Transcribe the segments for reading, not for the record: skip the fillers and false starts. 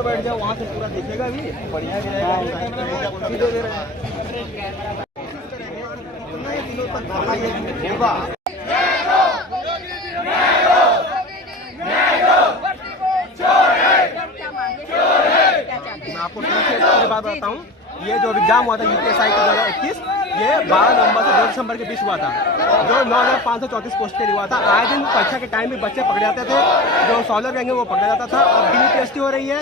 ऊपर बैठ जाओ, वहाँ से पूरा दिखेगा भी, बढ़िया भी रहेगा। मैं आपको बात बताता हूँ, ये जो एग्जाम हुआ था यूपीएसआई 2021, ये 12 नवंबर से 2 दिसंबर के बीच हुआ था, जो 9,534 पोस्ट के लिए हुआ था। आए दिन परीक्षा के टाइम भी बच्चे पकड़े जाते थे, जो सॉल्वर गैंग है वो पकड़ा जाता था। और डीपीएसटी हो रही है,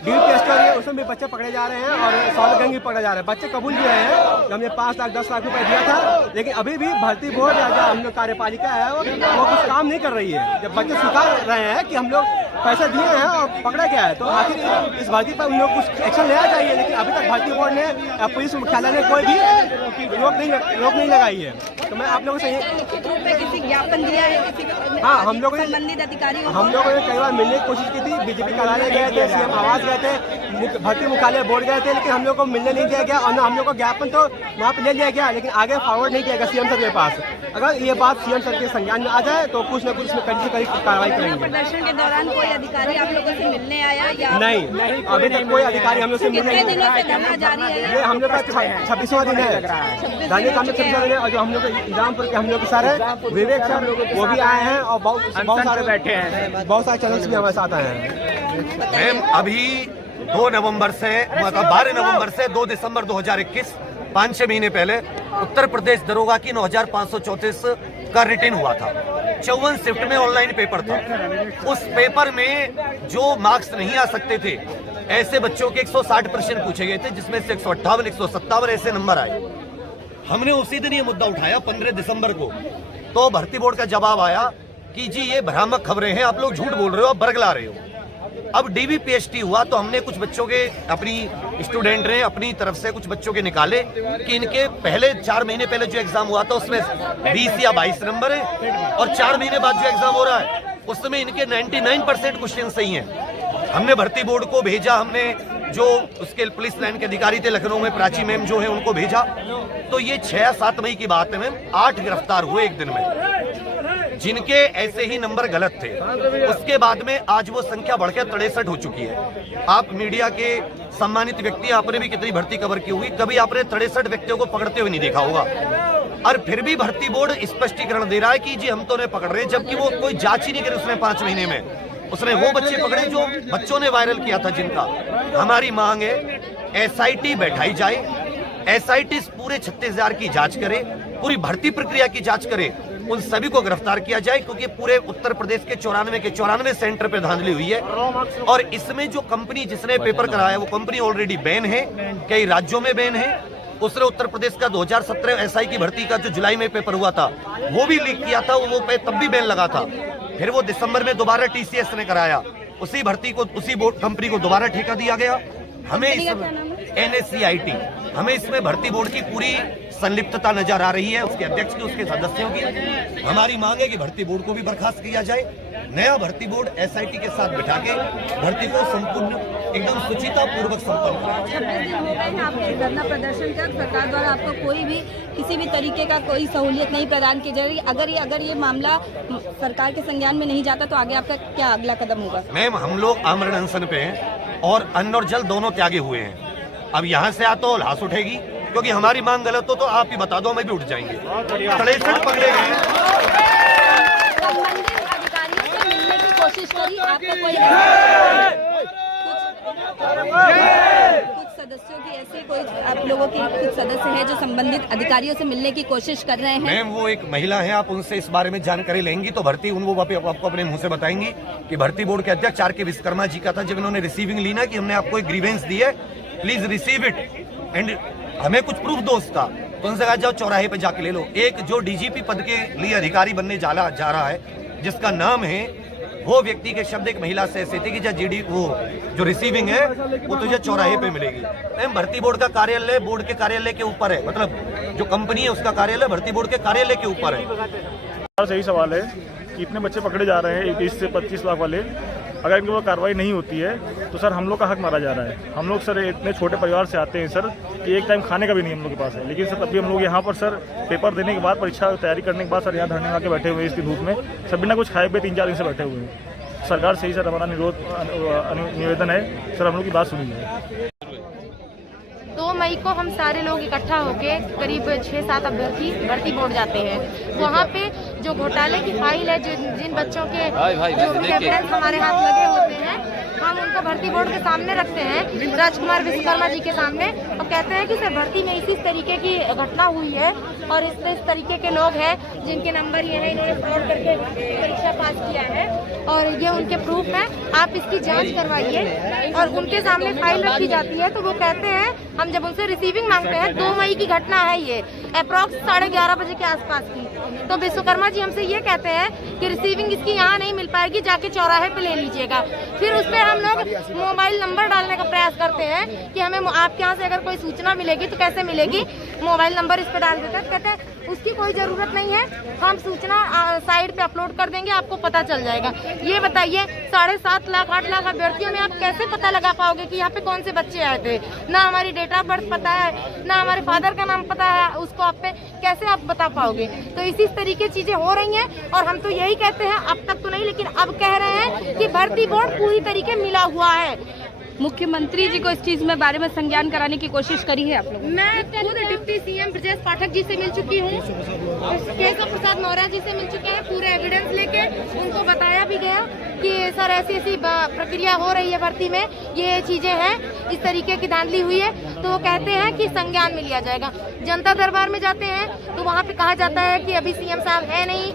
उसमें भी बच्चे पकड़े जा रहे हैं और सॉल्वर गैंग भी पकड़े जा रहे हैं। बच्चे कबूल भी रहे हैं कि हमने 5 लाख 10 लाख रुपए दिया था, लेकिन अभी भी भर्ती बोर्ड या जो हम लोग कार्यपालिका है वो कुछ काम नहीं कर रही है। जब बच्चे स्वीकार रहे हैं कि हम लोग पैसे दिए हैं और पकड़ा गया है, तो आखिर इस भर्ती पर उन लोग कुछ एक्शन लेना चाहिए। लेकिन अभी तक भर्ती बोर्ड ने, पुलिस मुख्यालय ने कोई भी रोक नहीं लगाई है। तो मैं आप लोगों से लिखित रूप में किसी ज्ञापन दिया है किसी को? हाँ, हम लोगों ने संबंधित अधिकारियों हम लोगों ने कई बार मिलने की कोशिश की थी, बीजेपी कार्यालय गए थे, सीएम आवास गए थे, भर्ती मुख्यालय बोर्ड गए थे, लेकिन हम लोग को मिलने नहीं दिया गया। और हम लोग को ज्ञापन तो वहाँ पे ले लिया गया, लेकिन आगे फॉरवर्ड नहीं किया गया सीएम सर के पास। अगर ये बात सीएम सर के संज्ञान में आ जाए तो कुछ न कुछ इसमें कड़ी से कड़ी कार्रवाई करेंगे। प्रदर्शन के दौरान कोई अधिकारी आप लोगों से मिलने आया या नहीं? अभी तक कोई अधिकारी हम लोग से मिलने नहीं धरना जारी है? ये हम लोग का 26वां दिन है, दैनिक हम लोग 26वां दिन है। और जो हम लोग इल्जामपुर के हम लोग सर है विवेक सर, वो भी आए हैं और बहुत सारे बैठे हैं, बहुत सारे चैनल्स भी हमारे साथ आए हैं। मैम अभी 2 नवंबर से, मतलब 12 नवंबर से 2 दिसंबर 2021, 5-6 महीने पहले उत्तर प्रदेश दरोगा की 9,534 का रिटर्न हुआ था। 54 शिफ्ट में ऑनलाइन पेपर था। उस पेपर में जो मार्क्स नहीं आ सकते थे, ऐसे बच्चों के 160 प्रश्न पूछे गए थे, जिसमें से 158, 157 ऐसे नंबर आए। हमने उसी दिन ये मुद्दा उठाया 15 दिसंबर को, तो भर्ती बोर्ड का जवाब आया कि जी ये भ्रामक खबरें हैं, आप लोग झूठ बोल रहे हो, आप बरगला रहे हो। अब डीवीपीएसटी हुआ तो हमने कुछ बच्चों के, अपनी स्टूडेंट ने अपनी तरफ से कुछ बच्चों के निकाले कि इनके पहले 4 महीने पहले जो एग्जाम हुआ था उसमें 20 या 22 नंबर है, और 4 महीने बाद जो एग्जाम हो रहा है उसमें इनके 99% क्वेश्चन सही हैं। हमने भर्ती बोर्ड को भेजा, हमने जो उसके पुलिस लाइन के अधिकारी थे लखनऊ में, प्राची मैम जो है, उनको भेजा। तो ये 6-7 मई की बात है मैम, 8 गिरफ्तार हुए एक दिन में, जिनके ऐसे ही नंबर गलत थे। उसके बाद में आज वो संख्या बढ़कर 63 हो चुकी है। आप मीडिया के सम्मानित व्यक्ति, आपने भी कितनी भर्ती कवर की हुई, कभी आपने 63 व्यक्तियों को पकड़ते हुए नहीं देखा होगा। और फिर भी भर्ती बोर्ड स्पष्टीकरण दे रहा है कि जी हम तो नहीं पकड़ रहे, जबकि वो कोई जांच ही नहीं करी उसने 5 महीने में। उसने वो बच्चे पकड़े जो बच्चों ने वायरल किया था जिनका। हमारी मांग है एसआईटी बैठाई जाए, एसआईटी पूरे 36,000 की जांच करे, पूरी भर्ती प्रक्रिया की जांच करे, उन सभी को गिरफ्तार किया जाए, क्योंकि पूरे उत्तर प्रदेश के 94 सेंटर पे धांधली हुई है। और इसमें जो कंपनी जिसने पेपर कराया वो कंपनी ऑलरेडी बैन है, कई राज्यों में बैन है। उसने उत्तर प्रदेश का 2017 एसआई की भर्ती का जो जुलाई में पेपर हुआ था वो भी लीक किया था, वो पे तब भी बैन लगा था। फिर वो दिसंबर में दोबारा टीसीएस ने कराया, उसी भर्ती को, उसी बोर्ड कंपनी को दोबारा ठेका दिया गया। हमें इसमें NSCIT, हमें इसमें भर्ती बोर्ड की पूरी संलिप्तता नजर आ रही है, उसके अध्यक्ष की, उसके सदस्यों की। हमारी मांग है कि भर्ती बोर्ड को भी बर्खास्त किया जाए, नया भर्ती बोर्ड एसआईटी के साथ बिठा के भर्ती को संपूर्ण एकदम सुचिता पूर्वक संपन्न करें। आपके धरना प्रदर्शन का सरकार द्वारा आपको कोई भी किसी भी तरीके का कोई सहूलियत नहीं प्रदान की जा रही। अगर ये मामला सरकार के संज्ञान में नहीं जाता तो आगे आपका क्या अगला कदम होगा? मैम हम लोग आमरण अनशन पे हैं और अन्न और जल दोनों त्यागे हुए हैं। अब यहाँ से तो लाश उठेगी, क्योंकि हमारी मांग गलत हो तो आप ही बता दो, हमें भी उठ जाएंगे। 63 पकड़े गए। कोशिश करी आपको कोई कुछ सदस्यों की ऐसे कोई आप लोगों के कुछ सदस्य हैं जो संबंधित अधिकारियों से मिलने की कोशिश कर रहे हैं? मैम वो एक महिला है, आप उनसे इस बारे में जानकारी लेंगी तो भर्ती वो आपको अपने मुंह से बताएंगी कि भर्ती बोर्ड के अध्यक्ष आर के विश्वकर्मा जी का था, जब इन्होंने रिसीविंग ली ना कि हमने आपको एक ग्रीवेंस दी है, प्लीज रिसीव इट एंड हमें कुछ प्रूफ दो उसका, तो उनसे कहा जाओ चौराहे पे जाके ले लो। एक जो डीजीपी पद के लिए अधिकारी बनने जा रहा है जिसका नाम है, वो व्यक्ति के शब्द एक महिला से ऐसे थे कि जीडी वो जो रिसीविंग है वो तुझे चौराहे पे मिलेगी। मैम भर्ती बोर्ड का कार्यालय बोर्ड के कार्यालय के ऊपर है, मतलब जो कंपनी है उसका कार्यालय भर्ती बोर्ड के कार्यालय के ऊपर है। सही सवाल है कि इतने बच्चे पकड़े जा रहे हैं 20 से 25 लाख वाले, अगर इनके ऊपर कार्रवाई नहीं होती है तो सर हम लोग का हक मारा जा रहा है। हम लोग सर इतने छोटे परिवार से आते हैं सर कि एक टाइम खाने का भी नहीं हम लोग के पास है, लेकिन सर तब भी हम लोग यहाँ पर सर पेपर देने के बाद, परीक्षा तैयारी करने के बाद सर यहाँ धरने लगा के बैठे हुए हैं इस धूप में, सब बिना कुछ खाए हुए 3-4 दिन से बैठे हुए हैं। सरकार से ही सर हमारा निवेदन है सर, हम लोग की बात सुनी जाए। 2 मई को हम सारे लोग इकट्ठा होके करीब 6-7 अभ्यर्थी भर्ती बोर्ड जाते हैं। वहाँ पे जो घोटाले की फाइल है, जिन बच्चों के जो भी एविडेंस हमारे हाथ लगे होते हैं, हम उनको भर्ती बोर्ड के सामने रखते हैं, राजकुमार विश्वकर्मा जी के सामने, और कहते हैं कि सर भर्ती में इसी तरीके की घटना हुई है और इस तरीके के लोग हैं जिनके नंबर ये है, इन्होंने फ्रॉड करके परीक्षा पास किया है और ये उनके प्रूफ है, आप इसकी जांच करवाइए। और उनके सामने फाइल रखी जाती है तो वो कहते हैं, हम जब उनसे रिसीविंग मांगते हैं, 2 मई की घटना है ये, अप्रॉक्स 11:30 बजे के आसपास की, तो विश्वकर्मा जी हमसे ये कहते हैं कि रिसीविंग इसकी यहाँ नहीं मिल पाएगी, जाके चौराहे पे ले लीजिएगा। फिर उस पर हम लोग मोबाइल नंबर डालने का प्रयास करते हैं कि हमें आपके यहाँ से अगर कोई सूचना मिलेगी तो कैसे मिलेगी, मोबाइल नंबर इस पर डाल देते हैं। कहते हैं उसकी कोई ज़रूरत नहीं है, हम सूचना साइट पे अपलोड कर देंगे, आपको पता चल जाएगा। ये बताइए 7.5 लाख 8 लाख अभ्यर्थियों में आप कैसे पता लगा पाओगे कि यहाँ पे कौन से बच्चे आए थे? ना हमारी डेट ऑफ बर्थ पता है, ना हमारे फादर का नाम पता है, उसको आप पे कैसे आप बता पाओगे? तो इसी तरीके चीजें हो रही हैं और हम तो यही कहते हैं, अब तक तो नहीं लेकिन अब कह रहे हैं कि भर्ती बोर्ड पूरी तरीके मिला हुआ है। मुख्यमंत्री जी को इस चीज में बारे में संज्ञान कराने की कोशिश करी है आप लोग? मैं खुद डिप्टी सीएम ब्रजेश पाठक जी से मिल चुकी हूँ, केशव प्रसाद मौर्य जी से मिल चुके हैं, पूरे एविडेंस लेके उनको बताया भी गया कि सर ऐसी ऐसी प्रक्रिया हो रही है भर्ती में, ये चीजें हैं, इस तरीके की धांधली हुई है, तो वो कहते हैं कि संज्ञान में लिया जाएगा। जनता दरबार में जाते हैं तो वहाँ पे कहा जाता है कि अभी सीएम साहब है नहीं।